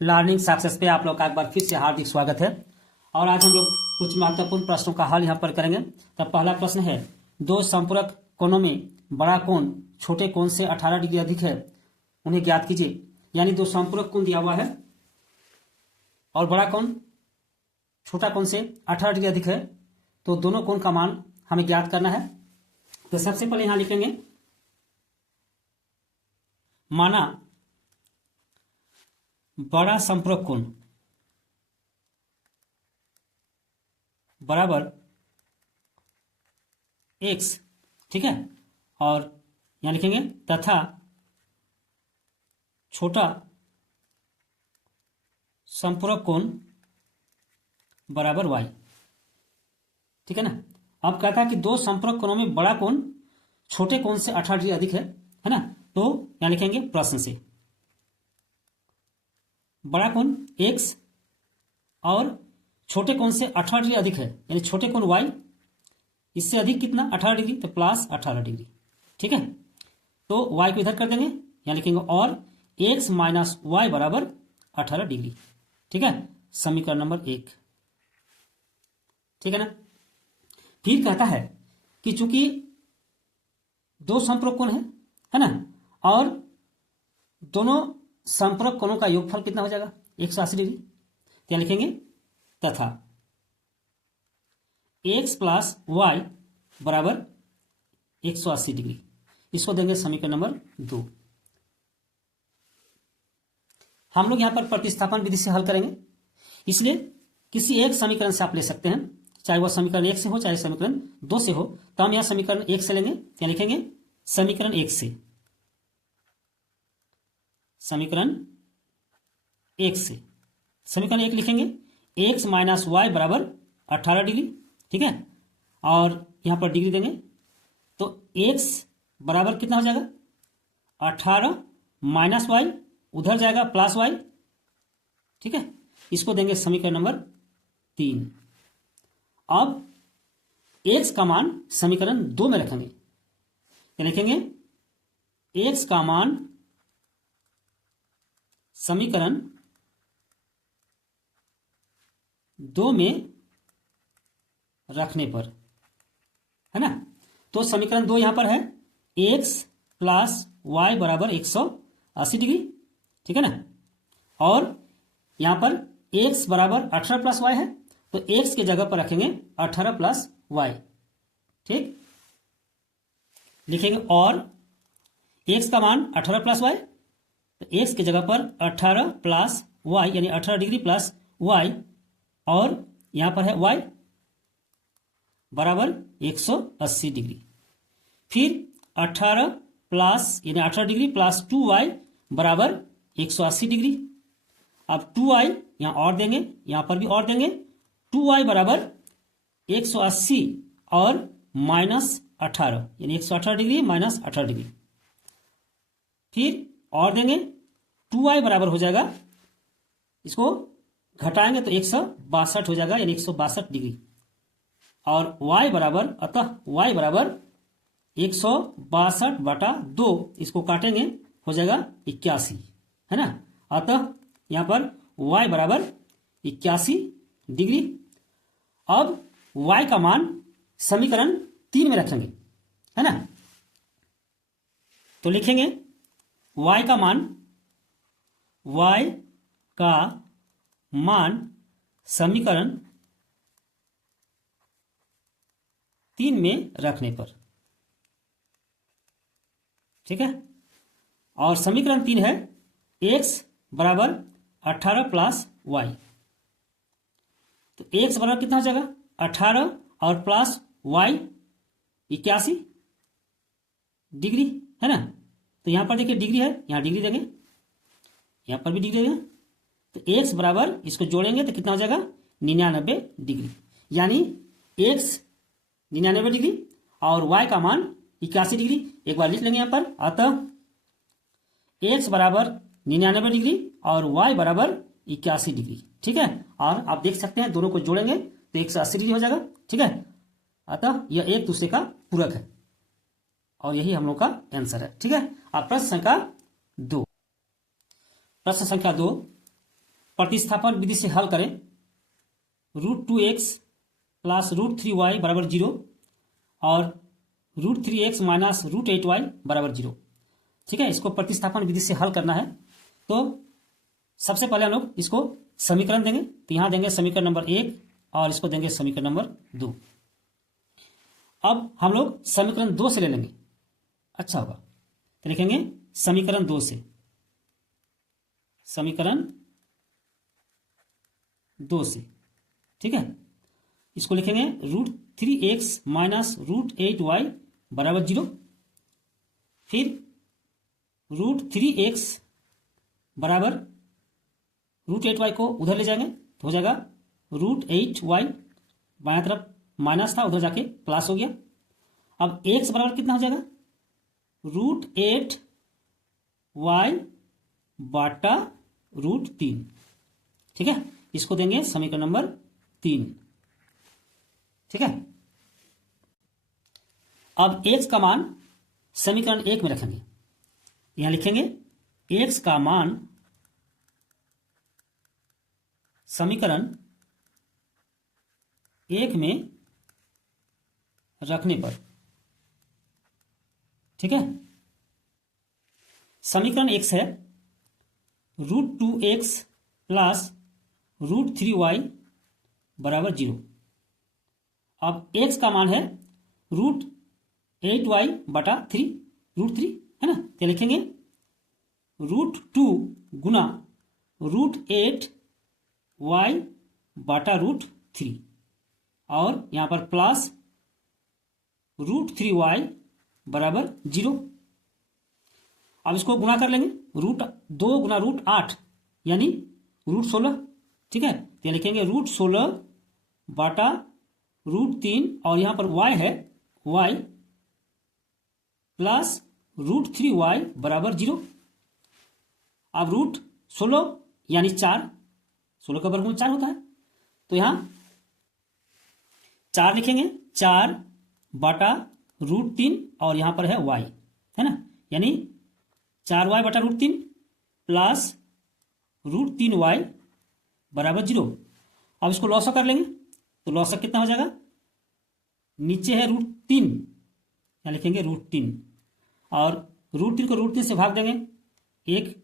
Learning success पे आप लोग का एक बार फिर से हार्दिक स्वागत है। और आज हम लोग कुछ महत्वपूर्ण प्रश्नों का हल यहाँ पर करेंगे। तो पहला प्रश्न है, दो संपूरक कोणों में बड़ा कोण छोटे कोण से 18 डिग्री अधिक है, उन्हें ज्ञात कीजिए। यानी दो संपूरक कोण दिया हुआ है और बड़ा कोण छोटा कोण से 18 डिग्री अधिक है, तो दोनों कोण का मान हमें ज्ञात करना है। तो सबसे पहले यहां लिखेंगे, माना बड़ा संपूरक कोण बराबर x, ठीक है। और यहां लिखेंगे तथा छोटा संपूरक कोण बराबर y, ठीक है ना। अब कहता है कि दो संपूरक कोणों में बड़ा कोण छोटे कोण से 18 डिग्री अधिक है ना। तो यहां लिखेंगे प्रश्न से बड़ा कोण x और छोटे कोण से 18 डिग्री अधिक है, यानी छोटे कोण y, इससे अधिक कितना 18 डिग्री, तो प्लस 18 डिग्री, ठीक है। तो y को इधर कर देंगे, यहां लिखेंगे और x माइनस वाई बराबर 18 डिग्री, ठीक है। समीकरण नंबर 1, ठीक है ना। फिर कहता है कि चूंकि दो संपूरक कोण है ना, और दोनों संपूरक कोणों का योगफल कितना हो जाएगा 180 डिग्री। तो यहां लिखेंगे तथा x प्लस वाई बराबर 180 डिग्री, इसको देंगे समीकरण नंबर 2। हम लोग यहां पर प्रतिस्थापन विधि से हल करेंगे, इसलिए किसी एक समीकरण से आप ले सकते हैं, चाहे वह समीकरण 1 से हो चाहे समीकरण 2 से हो। तो हम यहां समीकरण 1 से लेंगे, क्या लिखेंगे समीकरण 1 से, समीकरण 1 से समीकरण 1 लिखेंगे x माइनस वाई बराबर 18 डिग्री, ठीक है। और यहां पर डिग्री देंगे, तो x बराबर कितना हो जाएगा 18 माइनस वाई, उधर जाएगा प्लस वाई, ठीक है। इसको देंगे समीकरण नंबर 3। अब x का मान समीकरण 2 में रखेंगे, क्या लिखेंगे x का मान समीकरण 2 में रखने पर, है ना। तो समीकरण 2 यहां पर है x प्लस वाई बराबर 180 डिग्री, ठीक है ना। और यहां पर x बराबर 18 प्लस वाई है, तो x के जगह पर रखेंगे 18 प्लस वाई, ठीक। लिखेंगे और x का मान 18 प्लस वाई, तो x के जगह पर 18 प्लस वाई यानी 18 डिग्री प्लस वाई, और यहां पर है y बराबर 180 डिग्री। फिर 18 प्लस यानी 18 डिग्री प्लस 2y बराबर 180 डिग्री। अब 2y यहां और देंगे, यहां पर भी और देंगे, 2y बराबर 180 और माइनस 18 यानी 118 डिग्री माइनस 18 डिग्री। फिर और देंगे, 2y बराबर हो जाएगा, इसको घटाएंगे तो 162 हो जाएगा यानी 162 डिग्री। और y बराबर, अतः y बराबर 162 बटा 2, इसको काटेंगे हो जाएगा 81, है ना। अतः यहां पर y बराबर 81 डिग्री। अब y का मान समीकरण 3 में रखेंगे, है ना। तो लिखेंगे y का मान समीकरण 3 में रखने पर, ठीक है। और समीकरण 3 है x बराबर 18 प्लस वाई, तो x बराबर कितना हो जाएगा 18 और प्लस वाई 81 डिग्री, है ना। तो यहां पर देखिए डिग्री है, यहां डिग्री देंगे, यहां पर भी डिग्री देंगे, तो x बराबर इसको जोड़ेंगे तो कितना हो जाएगा 99 डिग्री, यानी x 99 डिग्री और y का मान 81 डिग्री। एक बार लिख लेंगे यहां पर, अतः x बराबर 99 डिग्री और y बराबर 81 डिग्री, ठीक है। और आप देख सकते हैं दोनों को जोड़ेंगे तो 180 डिग्री हो जाएगा, ठीक है। अतः यह एक दूसरे का पूरक है और यही हम लोग का आंसर है, ठीक है। अब प्रश्न संख्या 2, प्रतिस्थापन विधि से हल करें, √2x प्लस √3y बराबर 0 और √3x माइनस √8y बराबर 0। ठीक है, इसको प्रतिस्थापन विधि से हल करना है। तो सबसे पहले हम लोग इसको समीकरण देंगे। तो यहां देंगे समीकरण नंबर 1 और इसको देंगे समीकरण नंबर 2। अब हम लोग समीकरण 2 से ले लेंगे, अच्छा होगा। तो लिखेंगे समीकरण 2 से, समीकरण 2 से, ठीक है। इसको लिखेंगे √3x माइनस √8y बराबर 0। फिर √3x बराबर √8y को उधर ले जाएंगे तो हो जाएगा √8y, बायां तरफ माइनस था उधर जाके प्लस हो गया। अब x बराबर कितना हो जाएगा, √8y बाटा √3। ठीक है, इसको देंगे समीकरण नंबर 3। ठीक है, अब x का मान समीकरण 1 में रखेंगे। यहां लिखेंगे x का मान समीकरण 1 में रखने पर, ठीक है। समीकरण 1 है √2x प्लस √3y बराबर 0। अब x का मान है √8y बटा 3, √3 है ना। तो लिखेंगे √2 गुना √8y बटा √3 और यहां पर प्लस √3y बराबर 0। अब इसको गुणा कर लेंगे, √2 गुना √8 यानी √16। ठीक है, तो लिखेंगे √16 बटा √3 और यहां पर y है y प्लस √3y बराबर 0। अब √16 यानी 4, 16 का वर्गमूल 4 होता है, तो यहां 4 लिखेंगे, 4 बटा √3 और यहां पर है y, है ना, यानी 4y बटा √3 प्लस √3y बराबर 0। अब इसको लॉसा कर लेंगे, तो लॉसा कितना हो जाएगा, नीचे है √3, यहाँ लिखेंगे √3 और √3 को √3 से भाग देंगे, एक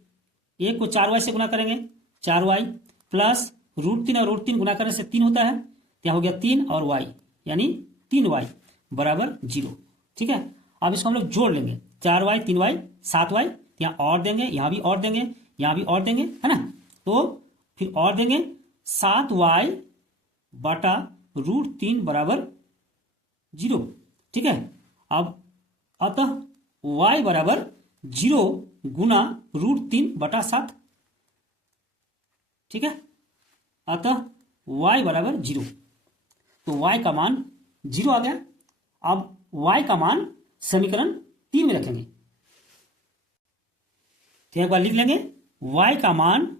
को 4y से गुना करेंगे, 4y प्लस √3 और √3 गुना करने से 3 होता है, यहाँ हो गया 3 और y यानी 3y बराबर 0। ठीक है, अब इसको हम लोग जोड़ लेंगे, 4y 3y 7y, यहाँ और देंगे, यहाँ भी और देंगे, यहाँ भी और देंगे, है ना। तो फिर और देंगे 7y बटा √3 बराबर 0। ठीक है, अब अतः y बराबर 0 गुना √3 बटा 7। ठीक है, अतः y बराबर 0, तो y का मान 0 आ गया। अब y का मान समीकरण 3 में रखेंगे, तो एक बार लिख लेंगे y का मान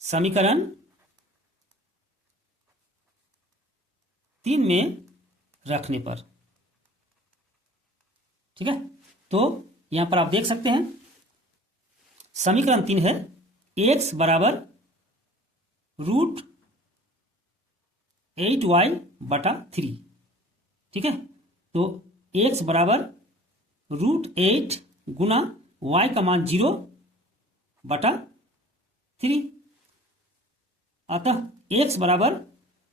समीकरण 3 में रखने पर। ठीक है, तो यहां पर आप देख सकते हैं समीकरण 3 है x बराबर √8y बटा 3। ठीक है, तो x बराबर √8 गुना y का मान 0 बटा 3, अतः x बराबर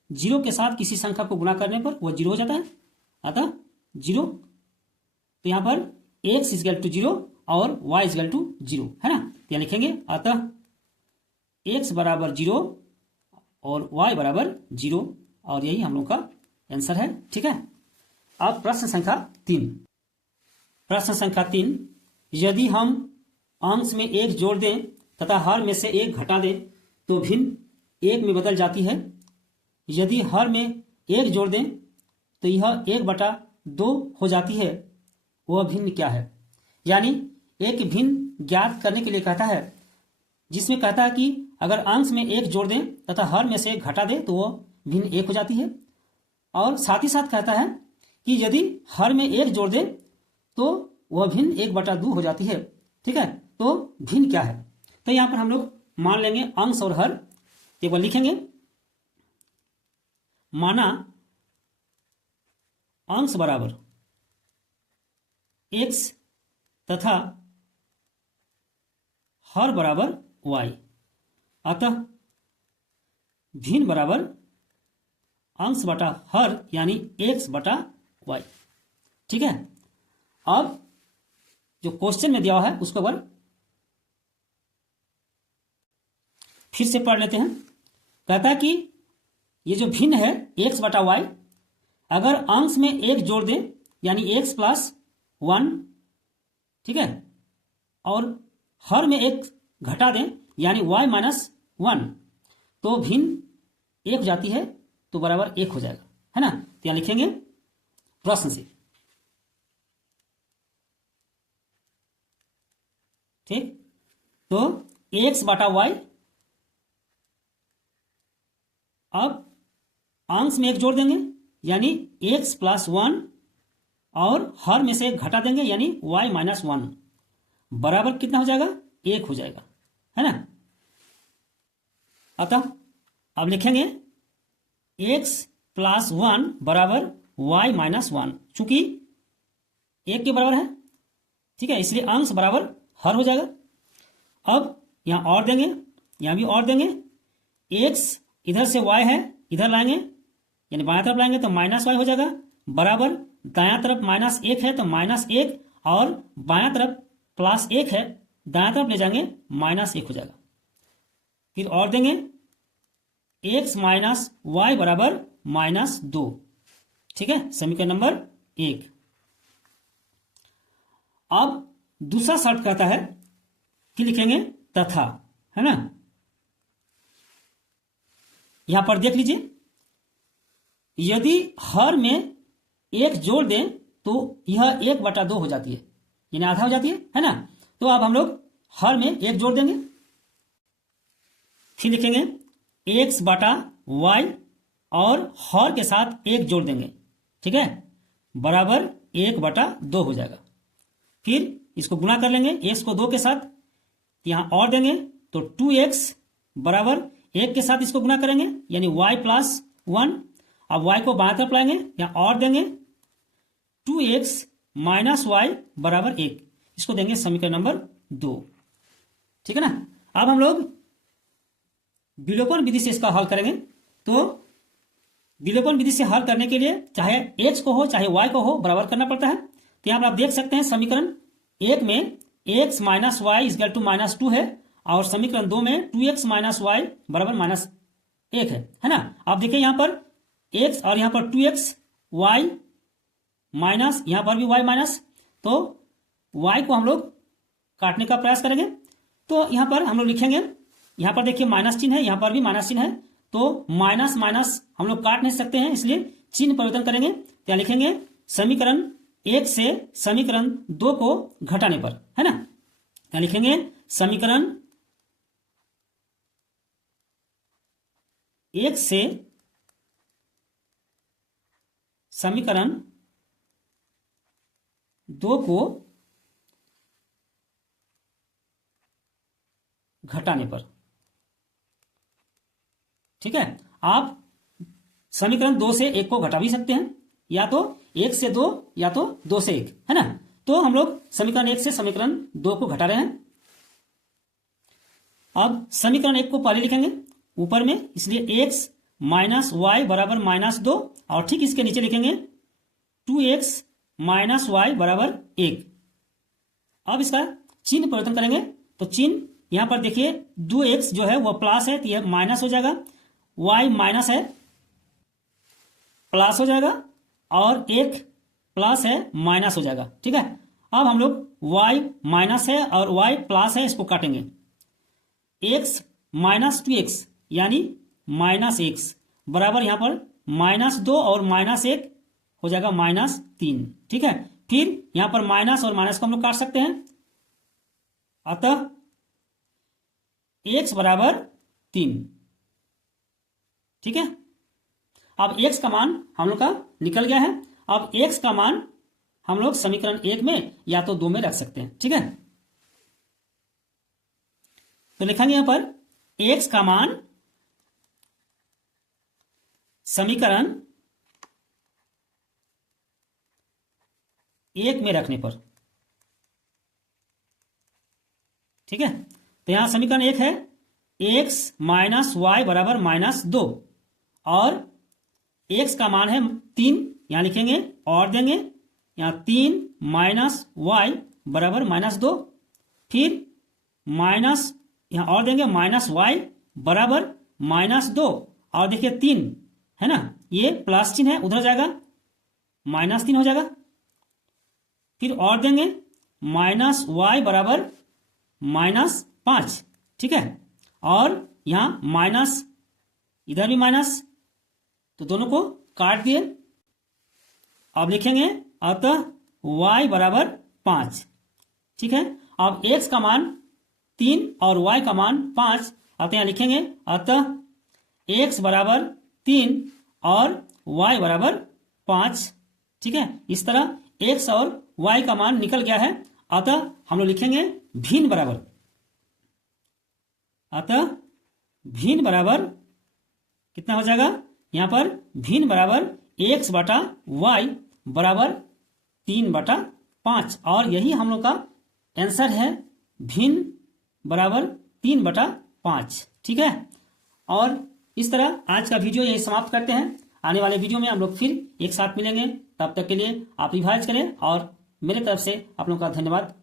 0 के साथ किसी संख्या को गुणा करने पर वह 0 हो जाता है, अतः 0। तो यहां पर x इजगल टू 0 और y इजगल टू 0, है ना। तो लिखेंगे अतः x बराबर 0 और y बराबर 0 और यही हम लोग का आंसर है। ठीक है, अब प्रश्न संख्या 3। प्रश्न संख्या 3, यदि हम अंश में 1 जोड़ दें तथा हर में से 1 घटा दें तो भिन्न 1 में बदल जाती है। यदि हर में 1 जोड़ दें तो यह 1/2 हो जाती है, वह भिन्न क्या है। यानी एक भिन्न ज्ञात करने के लिए कहता है, जिसमें कहता है कि अगर अंश में 1 जोड़ दें तथा हर में से 1 घटा दें तो वह भिन्न 1 हो जाती है, और साथ ही साथ कहता है कि यदि हर में 1 जोड़ दें तो वह भिन्न 1/2 हो जाती है। ठीक है, तो भिन्न क्या है, तो यहां पर हम लोग मान लेंगे अंश और हर। एक बार लिखेंगे, माना अंश बराबर x तथा हर बराबर y, अतः भिन्न बराबर अंश बटा हर यानी x बटा y। ठीक है, अब जो क्वेश्चन में दिया हुआ है उसको बार फिर से पढ़ लेते हैं। कहता है कि ये जो भिन्न है x बटा y, अगर अंश में एक जोड़ दें यानी x प्लस 1, ठीक है, और हर में एक घटा दें यानी y माइनस 1, तो भिन्न एक हो जाती है, तो बराबर एक हो जाएगा, है ना। तो यहां लिखेंगे प्रश्न से, ठीक। तो x बटा y, अब अंश में एक जोड़ देंगे यानी x प्लस 1 और हर में से एक घटा देंगे यानी y माइनस 1, बराबर कितना हो जाएगा, एक हो जाएगा, है ना। अतः अब लिखेंगे x प्लस 1 बराबर y माइनस 1, चूंकि एक के बराबर है, ठीक है, इसलिए अंश बराबर हर हो जाएगा। अब यहां और देंगे, यहां भी और देंगे, x इधर से y है, इधर लाएंगे यानी बाएं तरफ लाएंगे तो माइनस y हो जाएगा, बराबर दायां तरफ माइनस 1 है तो माइनस 1, और बायां तरफ प्लस 1 है, दायां तरफ ले जाएंगे माइनस 1 हो जाएगा। फिर और देंगे x माइनस y बराबर माइनस 2, ठीक है, समीकरण नंबर 1। अब दूसरा शर्त कहता है कि लिखेंगे तथा, है ना। यहां पर देख लीजिए, यदि हर में एक जोड़ दें तो यह 1/2 हो जाती है, यानी आधा हो जाती है ना। तो अब हम लोग हर में एक जोड़ देंगे, फिर लिखेंगे x बटा y और हर के साथ एक जोड़ देंगे, ठीक है, बराबर 1/2 हो जाएगा। फिर इसको गुणा कर लेंगे x को 2 के साथ, यहां और देंगे तो 2x बराबर 1 के साथ इसको गुणा करेंगे यानी y प्लस 1। अब y को बाएं तरफ लाएंगे, यहां और देंगे 2x माइनस y बराबर 1, इसको देंगे समीकरण नंबर 2, ठीक है ना। अब हम लोग विलोपन विधि से इसका हल करेंगे। तो विलोपन विधि से हल करने के लिए चाहे x को हो चाहे y को हो बराबर करना पड़ता है। तो यहां पर आप देख सकते हैं समीकरण 1 में x minus y equal two minus 2 है, और समीकरण 2 में 2x माइनस वाई बराबर माइनस 1 है ना। आप देखिए यहां पर x और यहां पर 2x, y माइनस, यहां पर भी y माइनस, तो y को हम लोग काटने का प्रयास करेंगे। तो यहां पर हम लोग लिखेंगे, यहां पर देखिए माइनस चिन्ह है, यहां पर भी माइनस चिन्ह है, तो माइनस माइनस हम लोग काट नहीं सकते हैं, इसलिए चिन्ह परिवर्तन करेंगे। तो यहां लिखेंगे समीकरण 1 से समीकरण 2 को घटाने पर, है ना। यहां लिखेंगे समीकरण 1 से समीकरण 2 को घटाने पर, ठीक है। आप समीकरण 2 से 1 को घटा भी सकते हैं, या तो 1 से 2 या तो 2 से 1, है ना। तो हम लोग समीकरण 1 से समीकरण 2 को घटा रहे हैं। अब समीकरण 1 को पहले लिखेंगे ऊपर में, इसलिए x माइनस वाई बराबर माइनस 2, और ठीक इसके नीचे लिखेंगे 2x माइनस वाई बराबर 1। अब इसका चिन्ह परिवर्तन करेंगे, तो चिन्ह यहां पर देखिए 2x जो है वह प्लस है तो यह माइनस हो जाएगा, y माइनस है प्लस हो जाएगा, और 1 प्लस है माइनस हो जाएगा, ठीक है। अब हम लोग y माइनस है और y प्लस है, इसको काटेंगे, x माइनस 2x यानी माइनस x बराबर यहां पर माइनस 2 और माइनस 1 हो जाएगा माइनस 3, ठीक है। फिर यहां पर माइनस और माइनस को हम लोग काट सकते हैं, अतः x बराबर 3, ठीक है। अब x का मान हम लोग का निकल गया है। अब x का मान हम लोग समीकरण 1 में या तो 2 में रख सकते हैं, ठीक है। तो लिखेंगे यहां पर x का मान समीकरण 1 में रखने पर, ठीक है। तो यहां समीकरण 1 है x माइनस वाई बराबर -2 और x का मान है 3, यहां लिखेंगे और देंगे, यहां 3 माइनस वाई बराबर -2, फिर माइनस यहां और देंगे -y बराबर -2 और देखिए 3 है ना, ये प्लस चिन्ह है उधर जाएगा -3 हो जाएगा, फिर और देंगे -y बराबर -5, ठीक है। और यहां माइनस, इधर भी माइनस, तो दोनों को काट दिए। अब लिखेंगे अतः y बराबर 5, ठीक है। अब x का मान 3 और y का मान 5, अतः यहां लिखेंगे अतः x बराबर 3 और y बराबर 5, ठीक है। इस तरह x और y का मान निकल गया है, अतः हम लोग लिखेंगे भिन्न बराबर, अतः भिन्न बराबर कितना हो जाएगा, यहां पर भिन्न बराबर x बटा y बराबर 3/5, और यही हम लोग का आंसर है, भिन्न बराबर 3/5, ठीक है। और इस तरह आज का वीडियो यही समाप्त करते हैं। आने वाले वीडियो में हम लोग फिर एक साथ मिलेंगे, तब तक के लिए आप रिवाइज करें और मेरे तरफ से आप लोगों का धन्यवाद।